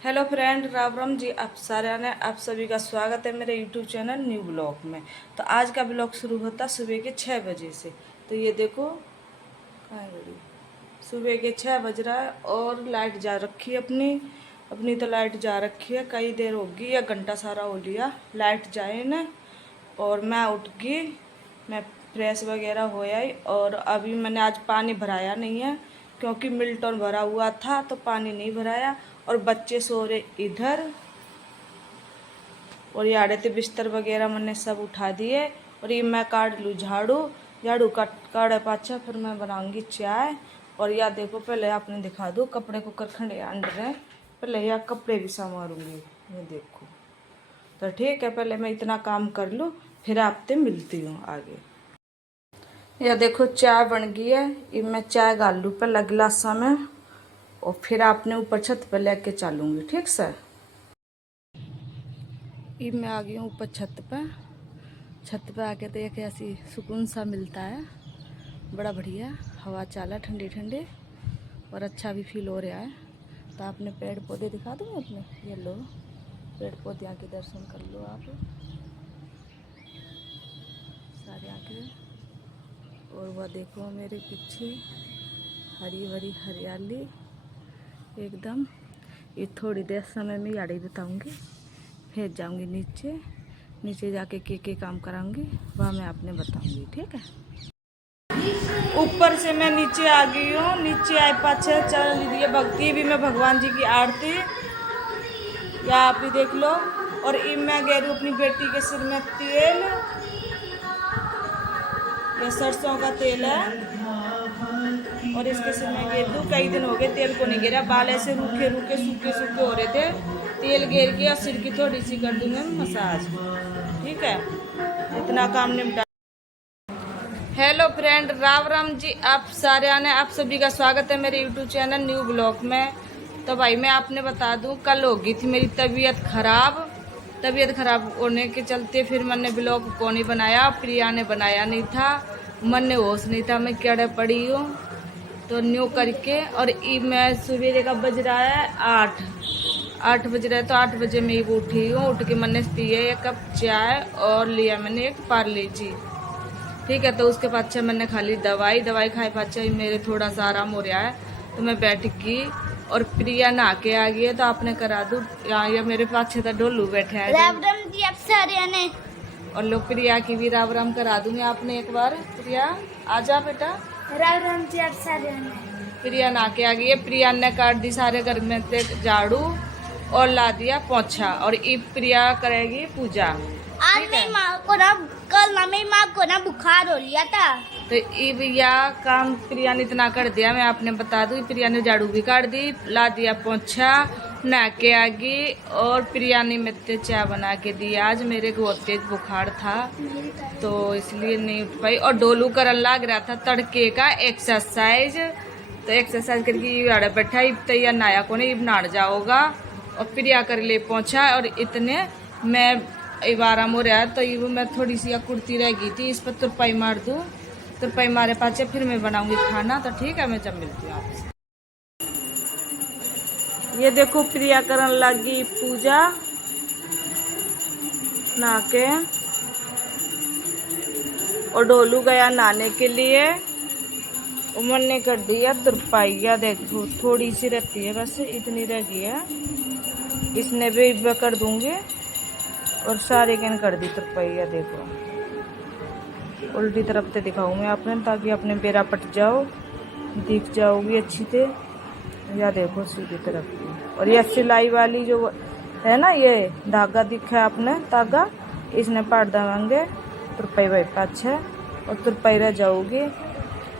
Hello friend, Ram Ram ji. आप सारे ने आप सभी का स्वागत है मेरे यूट्यूब चैनल न्यू ब्लॉग में। तो आज का ब्लॉग शुरू होता सुबह के 6 बजे से। तो ये देखो कहाँ है घड़ी, सुबह के 6 बज रहा है और लाइट जा रखी है अपनी अपनी तो लाइट जा रखी है, कई देर होगी या घंटा सारा हो लिया लाइट जाए न। और मैं उठ गई, मैं फ्रेश वगैरह हो आई और अभी मैंने आज पानी भराया नहीं है क्योंकि मिल्टन भरा हुआ था तो पानी नहीं भराया। और बच्चे सो रहे इधर और ये आड़े थे बिस्तर वगैरह मैंने सब उठा दिए। और ये मैं काट लूँ झाड़ू झाड़ू काटे पाछा फिर मैं बनाऊंगी चाय। और या देखो पहले आपने दिखा दूँ कपड़े को करखंडे अंड रहे, पहले या कपड़े भी संवारूंगी। ये देखो तो ठीक है, पहले मैं इतना काम कर लूँ फिर आपसे मिलती हूँ आगे। यह देखो चाय बन गई है, ये मैं चाय गाल लूँ पहले गिलासा में और फिर आपने ऊपर छत पर लेके चलूँगी, ठीक से। ये मैं आ गई हूँ ऊपर छत पे आके तो एक ऐसी सुकून सा मिलता है, बड़ा बढ़िया हवा चाला ठंडी ठंडी और अच्छा भी फील हो रहा है। तो आपने पेड़ पौधे दिखा दूँगी अपने, ये लो पेड़ पौधे आके दर्शन कर लो आप सारे आके। और वह देखो मेरे पीछे हरी भरी हरियाली एकदम। ये थोड़ी देर समय में याड़ी बताऊंगी, फिर जाऊंगी नीचे जाके के काम कराऊंगी वह मैं आपने बताऊंगी, ठीक है। ऊपर से मैं नीचे आ गई हूँ, नीचे आए पाछे चल लीजिए भक्ति भी मैं भगवान जी की आरती या आप ही देख लो। और ये मैं गेरू अपनी बेटी के सिर में तेल, ये सरसों का तेल है और इसके सिर में गेर दूँ। कई दिन हो गए तेल को नहीं गिरा, बाल ऐसे रूखे रूखे सूखे सूखे हो रहे थे, तेल गिर के और सिर की थोड़ी सी कर दूंगा मसाज, ठीक है। इतना काम निपटा। Hello friend, Ram Ram ji. आप सारे आने आप सभी का स्वागत है मेरे यूट्यूब चैनल न्यू ब्लॉग में। तो भाई मैं आपने बता दूं कल हो गई थी मेरी तबीयत खराब होने के चलते फिर मैंने ब्लॉग को नहीं बनाया, प्रिया ने बनाया नहीं था, मन ने होश नहीं था, मैं केड़े पड़ी हूँ तो न्यू करके। और मैं सवेरे का बज रहा है 8 बज रहा है तो 8 बजे मैं उठी हूँ। उठ के मैंने पिए एक कप चाय और लिया मैंने एक पार्ले जी, ठीक है। तो उसके पाछे मैंने खाली दवाई खाए पाछे मेरे थोड़ा सा आराम हो रहा है तो मैं बैठ गई। और प्रिया नहा के आ गई है तो आपने करा दूँ या मेरे पाछे तो डोलू बैठे हैं। राम राम जी आप सारे ने। और लोग प्रिया की भी राम राम करा दूंगी आपने एक बार। प्रिया आ जा बेटा। राम राम जी आप सारे ने। प्रिया नहा के आ गई है, प्रिया ने काट दी सारे घर में से झाड़ू और ला दिया पोछा और अब प्रिया करेगी पूजा। आज मेरी माँ को ना कल ना मेरी माँ को ना बुखार हो लिया था तो अब यह काम प्रिया ने इतना कर दिया। मैं आपने बता दूं प्रिया ने झाड़ू भी काट दी, ला दिया पोछा, नहा के आ गई और प्रिया ने मेरे चाय बना के दी। आज मेरे को बहुत तेज बुखार था तो इसलिए नहीं उठ पाई। और डोलू करन लग रहा था तड़के का एक्सरसाइज, तो एक्सरसाइज करके बैठा इब तो यह नहाया को नहीं, इब नहाड़ जाओगा। और प्रिया कर ले पहुंचा और इतने मैं अब आराम हो रहा है तो ये मैं थोड़ी सी कुर्ती रह गई थी, इस पर तुरपाई मार दूँ, तुरपाई मारे पाचे फिर मैं बनाऊंगी खाना। तो ठीक है, मैं जब मिलती हूँ आपसे। ये देखो प्रिया करन लगी पूजा नहा के और डोलू गया नहाने के लिए। उमर ने कर दिया तुरपाइया, देखो थोड़ी सी रहती है बस, इतनी रह गई है, इसने भी कर दूंगी। और सारे कैन कर दी तुरपाइया, देखो उल्टी तरफ से दिखाऊं मैं आपने ताकि अपने बेरा पट जाओ, दिख जाओगी अच्छी से। या देखो सीधी तरफ की। और ये सिलाई वाली जो है ना, ये धागा दिखा है आपने धागा, इसने पाट देंगे तुरपाई भाई पाछ है और तुरपाई रह जाओगी।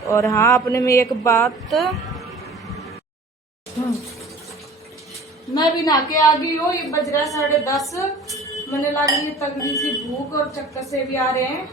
और हाँ अपने में एक बात, मैं भी नहा के आ गई हूँ, ये बज रहा है 10:30। मैंने लगी है तगड़ी सी भूख और चक्कर से भी आ रहे हैं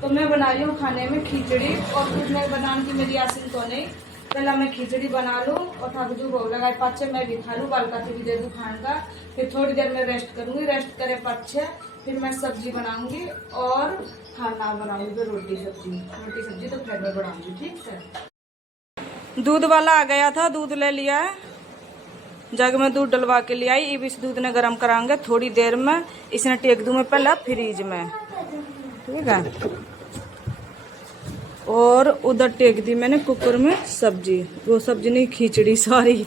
तो मैं बना रही हूँ खाने में खिचड़ी। और कुछ नहीं बनाने की मेरी आसिन तो नहीं, पहला मैं खिचड़ी बना लूँ और ठाकुर जी भोग लगाए पाछे मैं भी खा लूँ, बालका से भी दे दूँ खाने का। फिर थोड़ी देर में रेस्ट करूंगी, रेस्ट करे पाछे फिर मैं सब्जी बनाऊंगी और खाना बनाऊंगी, फिर रोटी सब्जी तो फिर मैं बनाऊंगी, ठीक है। दूध वाला आ गया था, दूध ले लिया है जग में दूध डलवा के ले आई। अब इस दूध ने गर्म कराएंगे थोड़ी देर में। इसने टेक दूँ मैं पहला फ्रिज में, ठीक है। और उधर टेक दी मैंने कुकर में सब्जी, वो सब्जी नहीं खिचड़ी, सॉरी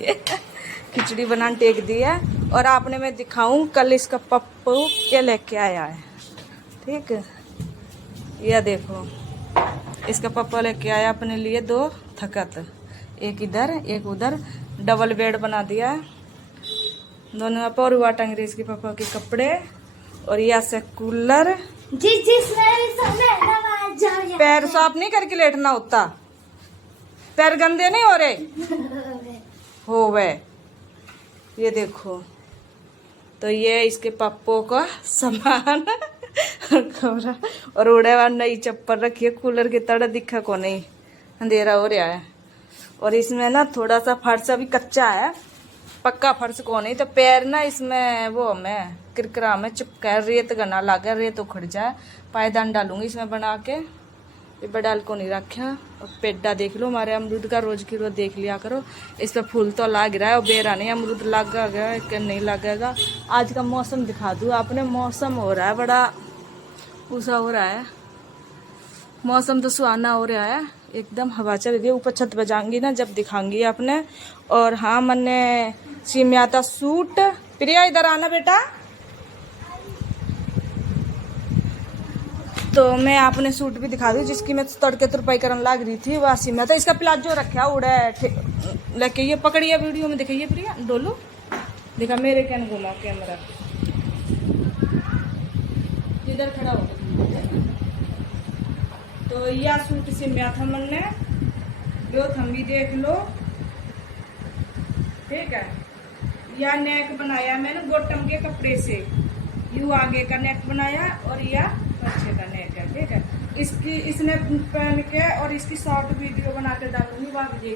खिचड़ी बनाने टेक दी है। और आपने मैं दिखाऊं कल इसका पप्पू क्या लेके आया है, ठीक है। यह देखो इसका पापा लेके आया अपने लिए 2 थकत, एक इधर एक उधर, डबल बेड बना दिया है दोनों पापा। और हुआ टंग रही इसके पापा के कपड़े। और यह से कूलर। पैर साफ नहीं करके लेटना होता, पैर गंदे नहीं हो रहे हो वे। ये देखो, तो ये इसके पप्पो का सामान कमरा। और उड़े वाला नई चप्पल रखी है, कूलर की तरह दिखा को नहीं, अंधेरा हो रहा है। और इसमें ना थोड़ा सा फर्श अभी कच्चा है, पक्का फर्श को नहीं, तो पैर ना इसमें वो में किरकिरा में चिपका है, रेत गना लगा, रेत उखड़ जाए। पायदान डालूंगी इसमें बना के, ये बडाल को नहीं रखा। और पेड्डा देख लो हमारे अमरूद का, रोज की रोज देख लिया करो। इस पर फूल तो लग रहा है और बेरा नहीं, अमरूद लग गया कि नहीं लगेगा। आज का मौसम दिखा दूँ आपने, मौसम हो रहा है बड़ा ऊसा हो रहा है, मौसम तो सुहाना हो रहा है एकदम। हवा चल रही है, ऊपर छत पे जाऊंगी ना जब दिखाऊंगी आपने। और हाँ, मैंने सिमियाता सूट। प्रिया इधर आना बेटा। तो मैं आपने सूट भी दिखा दूँ जिसकी मैं तड़के तुरपाई करने लग रही थी, वह सिमियाता। इसका प्लाजो रखा उड़ा लेके, ये पकड़िए वीडियो में दिखाइए प्रिया, डोलू दिखा मेरे कैन घुमा कैमरा, इधर खड़ा हो। तो यह सूट सिमिया था मैंने, जो थम भी देख लो, ठीक है। यह नेक बनाया मैंने बॉटम के कपड़े से, यू आगे का नेक बनाया और यह पीछे का नेक है, ठीक है। इसकी इसने पहन के और इसकी शॉर्ट वीडियो बना के डालूंगी, वह भी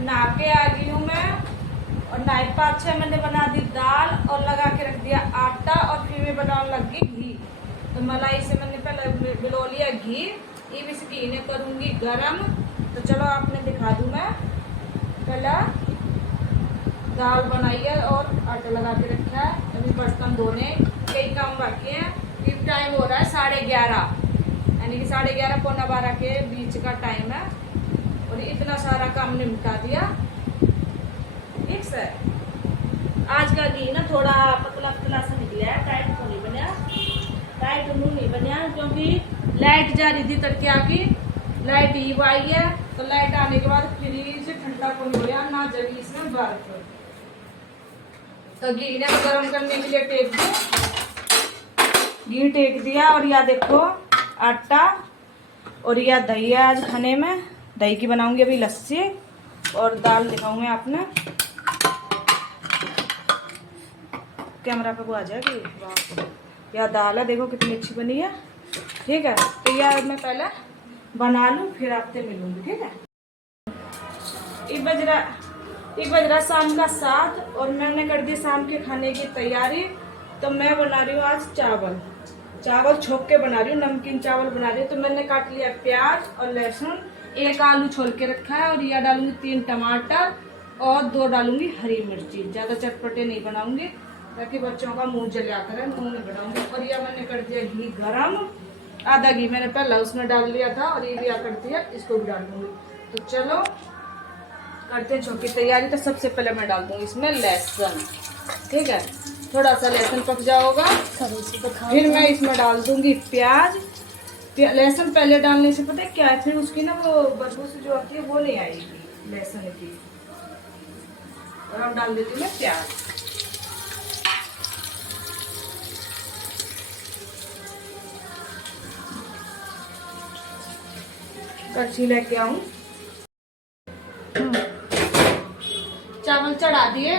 नहा के आ गई हूँ मैं, और नाई 5-6 मैंने बना दी दाल और लगा के रख दिया आटा, और फिर मैं बनाने लग गई घी। तो मलाई से मैंने पहले बिलो लिया घी, अब इस घी ने करूँगी गरम। तो चलो आपने दिखा दूँ मैं। पहला दाल बनाई है और आटा लगा के रखा है, अभी बर्तन धोने कई काम बाकी हैं। अब टाइम हो रहा है 11:30, यानी कि 11:30 पौना 12 के बीच का टाइम है, और इतना सारा काम निपटा दिया। ठीक से आज का घी ना थोड़ा पतला पतला सा निकला है, टाइट तो नहीं बना, टाइट नहीं बना, क्योंकि लाइट जा रही थी तड़के आके, लाइट ही आई है। तो लाइट आने के बाद फ्रिज ठंडा को हो गया ना, जगी इसमें बर्फ। तो घी ने गर्म करने के लिए टेक दिया, घी टेक दिया। और यह देखो आटा, और यह दही है आज खाने में, दही की बनाऊंगी अभी लस्सी, और दाल दिखाऊंगी आपने। कैमरा पे वो आ जाएगी। यह दाल है, देखो कितनी अच्छी बनी है। ठीक है, तो यह मैं पहले बना लूँ, फिर आपसे मिलूंगी। ठीक है, एक बज रहा शाम का 7, और मैंने कर दी शाम के खाने की तैयारी। तो मैं बना रही हूँ आज चावल छोक के बना रही हूँ, नमकीन चावल बना रही हूँ। तो मैंने काट लिया प्याज और लहसुन, 1 आलू छोल के रखा है, और यह डालूंगी 3 टमाटर और 2 डालूंगी हरी मिर्ची। ज़्यादा चटपटे नहीं बनाऊंगी ताकि बच्चों का मुंह जल जाता है, मुंह नहीं बनाऊंगी। और यह मैंने कर दिया घी गरम, आधा घी मैंने पहले उसमें डाल दिया था, और ये भी कर दिया, इसको भी डाल दूंगी। तो चलो करते हैं छोंक की तैयारी। तो सबसे पहले मैं डाल दूंगी इसमें लहसुन। ठीक है, थोड़ा सा लहसुन पक जाओगा, फिर मैं इसमें डाल दूंगी प्याज। लहसुन पहले डालने से पता है क्या है, फिर उसकी ना वो बदबू से जो आती है वो नहीं आएगी लहसुन की। और अब डाल देती हूँ मैं प्याज। कड़छी लेके आऊं, चावल चढ़ा दिए,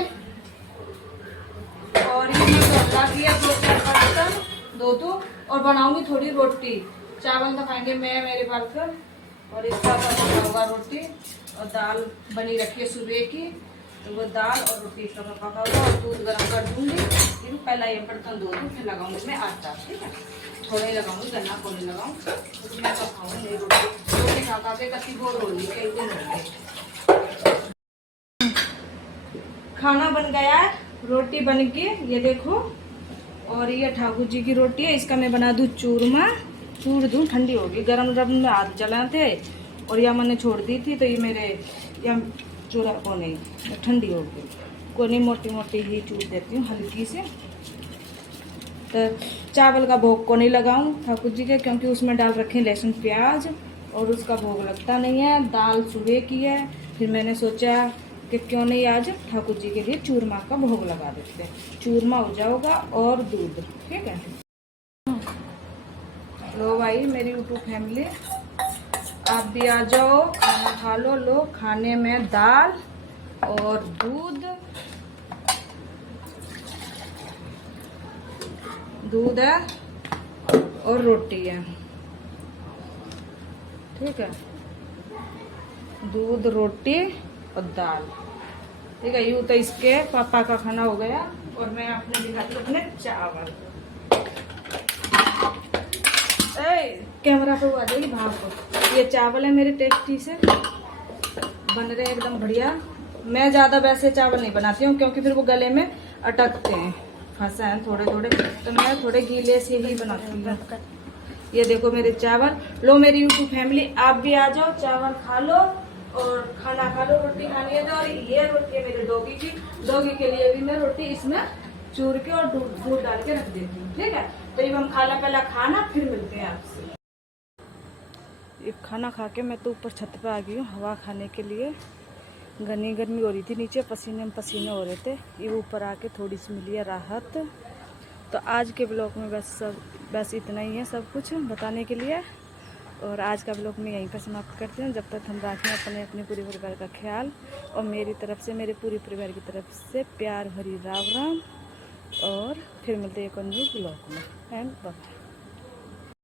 और ये मैं ढोकला किया 2-4 बर्तन दो, और बनाऊंगी थोड़ी रोटी। चावल तो खाएंगे मैं, मेरे बालकर, और इसका पका होगा रोटी। और दाल बनी रखी है सुबह की, तो वो दाल और रोटी इसका पका होगा। और दूध गर्म कर दूंगी, फिर पहला ये बर्तन धो दूँ, फिर लगाऊंगी मैं आटा। ठीक है, थोड़ा ही लगाऊंगी, गन्ना को नहीं लगाऊँ, क्योंकि मैं तो खाऊंगी रोटी खा के कति बोर हो रही है, कई दिन हो गए। खाना बन गया है, रोटी बन के ये देखो, और ये ठाकुर जी की रोटी है। इसका मैं बना दूँ चूरमा, चूर दूँ, ठंडी होगी। गरम गरम में हाथ जलाते, और यह मैंने छोड़ दी थी, तो ये मेरे या चूरा को नहीं, ठंडी होगी, को नहीं, मोटी मोटी ही चूर देती हूँ हल्की से। तो चावल का भोग को नहीं लगाऊं ठाकुर जी के, क्योंकि उसमें डाल रखे लहसुन प्याज, और उसका भोग लगता नहीं है। दाल सुबह की है, फिर मैंने सोचा कि क्यों नहीं आज ठाकुर जी के लिए चूरमा का भोग लगा देते हैं, चूरमा हो जाएगा और दूध। ठीक है, लो भाई मेरी यूट्यूब फैमिली, आप भी आ जाओ, खाना खा लो। लो खाने में दाल और दूध है और रोटी है। ठीक है, दूध, रोटी और दाल। ठीक है, यूँ तो इसके पापा का खाना हो गया, और मैं अपने दिखाती हूँ अपने चावल। कैमरा पे आ जाएगी भाव को। ये चावल है मेरे टेस्टी से, बन रहे एकदम बढ़िया। मैं ज़्यादा वैसे चावल नहीं बनाती हूँ, क्योंकि फिर वो गले में अटकते हैं, फंसा है थोड़े थोड़े, तो मैं थोड़े गीले से ही बनाती हूँ। ये देखो मेरे चावल। लो मेरी यूट्यूब फैमिली, आप भी आ जाओ, चावल खा लो और खाना खा लो, रोटी खानी है तो। और ये रोटी है मेरे डॉगी के लिए भी मैं रोटी इसमें चूर के और दूध डाल के रख देती हूँ। ठीक है, तो ये हम पहला खाना, फिर मिलते हैं आपसे। ये खाना खा के मैं तो ऊपर छत पे आ गई हूँ हवा खाने के लिए। घनी गर्मी हो रही थी, नीचे पसीने में पसीने हो रहे थे, ये ऊपर आके थोड़ी सी मिली है राहत। तो आज के ब्लॉग में बस इतना ही है सब कुछ बताने के लिए, और आज का ब्लॉग में यहीं पर समाप्त करते हैं। जब तक हम रखें अपने पूरे परिवार का ख्याल, और मेरी तरफ से, मेरे पूरे परिवार की तरफ से प्यार भरी राम राम, और फिर मिलते हैं एक न्यू ब्लॉग में। And bye.